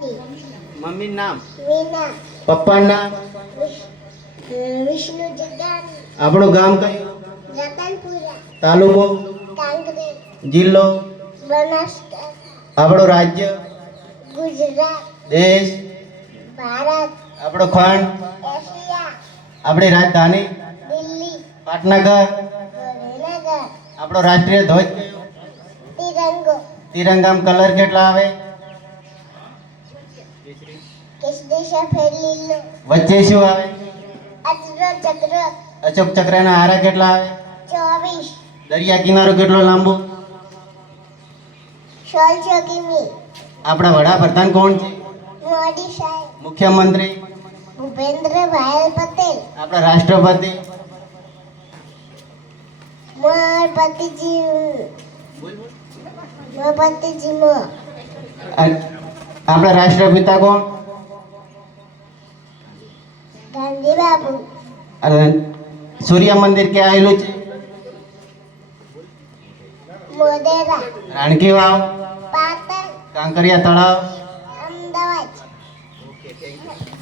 mummy નામ મીના પપ્પા નામ વિષ્ણુ જગાની આપણું ગામ કયું રતનપુરા તાલુકો કાંકરેજ જિલ્લો બનાસકાંઠા આપણું રાજ્ય ગુજરાત દેશ ભારત આપણો ખંડ એશિયા આપણી રાજધાની દિલ્હી પાટનગર ગાંધીનગર આપણો રાષ્ટ્રીય ધ્વજ કયો તિરંગો તિરંગામાં કલર કેટલા આવે કેસરી સફેદ લીલો વચ્ચે શું આવે અજરો ચક્ર અશોક ચક્રના હારા કેટલા આવે 24 દરિયા કિનારો કેટલો લાંબો 16 કિમી આપણા વડાપ્રધાન કોણ છે મોદી સાહેબ મુખ્યમંત્રી ભૂપેન્દ્રભાઈ પટેલ આપણા રાષ્ટ્રપતિ મોરપતિજી આપણા રાષ્ટ્રપિતા કોણ ગાંધી બાપુ અને સૂર્ય મંદિર ક્યાં આવેલું છે મોઢેરા રાણકી વાવ પાટણ કાંકરિયા તળાવ અમદાવાદ ઓકે થેન્ક યુ